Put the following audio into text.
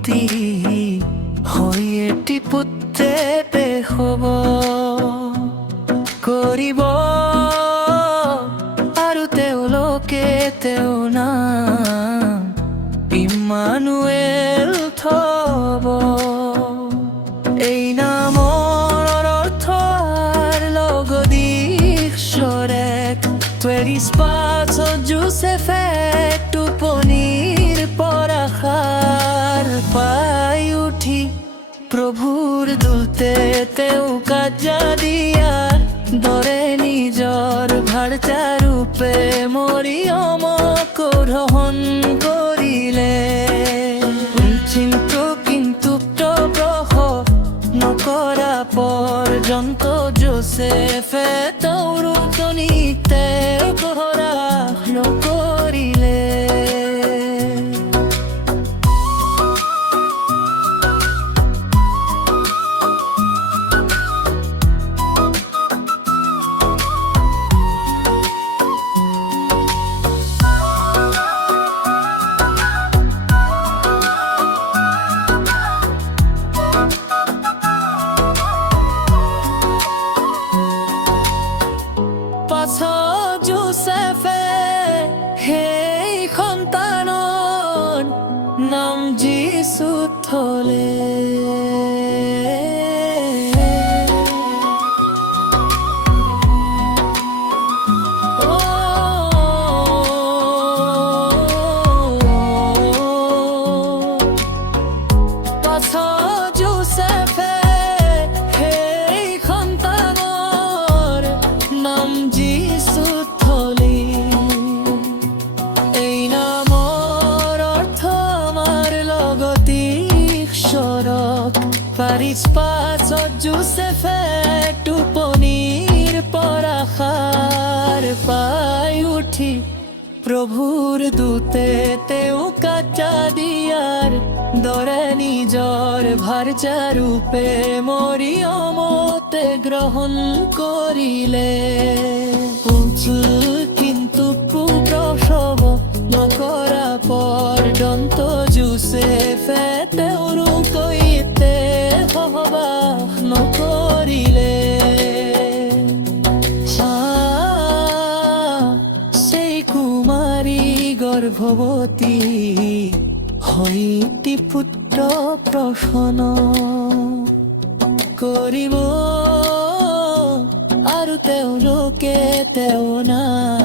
গৰ্ভৱতী হৈ এটি পুত্ৰে হ'ব কৰিব আৰু তেওঁলোকে তেওঁৰ নাম ইম্মানুৱেল থ'ব। এই নামৰ অৰ্থ লগত ঈশ্বৰে তৈরিশ পাঁচ জোসেফে টোপনিৰ পৰা সাৰ পাই উঠি প্ৰভুৰ দূতে তেওঁক আজ্ঞা দিয়াৰ দৰে নিজৰ ভাৰ্যা ৰূপে মৰিয়মক গ্ৰহণ কৰিলে। কিন্তু প্ৰসৱ নকৰা পৰ্যন্ত জোসেফে তেওঁৰ উটনিতে গ্ৰহণ নকৰিলে। জোসেফে সেই সন্তানৰ নাম যীশু থলে। জোসেফে সেই সন্তানৰ নাম যীশু থলে। এই নামৰ অৰ্থ আমাৰ লগত ঈশ্বৰক পাৰিছ পাছত জোসেফে টোপনিৰ পৰা সাৰ পাই উঠি প্ৰভুৰ দূতে তেওঁক আজ্ঞা দিয়াৰ দৰে নিজৰ ভাৰ্যা ৰূপে মৰিয়মতে গ্ৰহণ কৰিলে। কিন্তু প্ৰসৱ নকৰা পৰ্যন্ত জোসেফে তেওঁৰ সৈতে সহবাস নকৰিলে। সেই কুমাৰী গৰ্ভৱতী হৈ এটি পুত্ৰ প্ৰসৱ কৰিব আৰু তেওঁলোকে তেওঁৰ নাম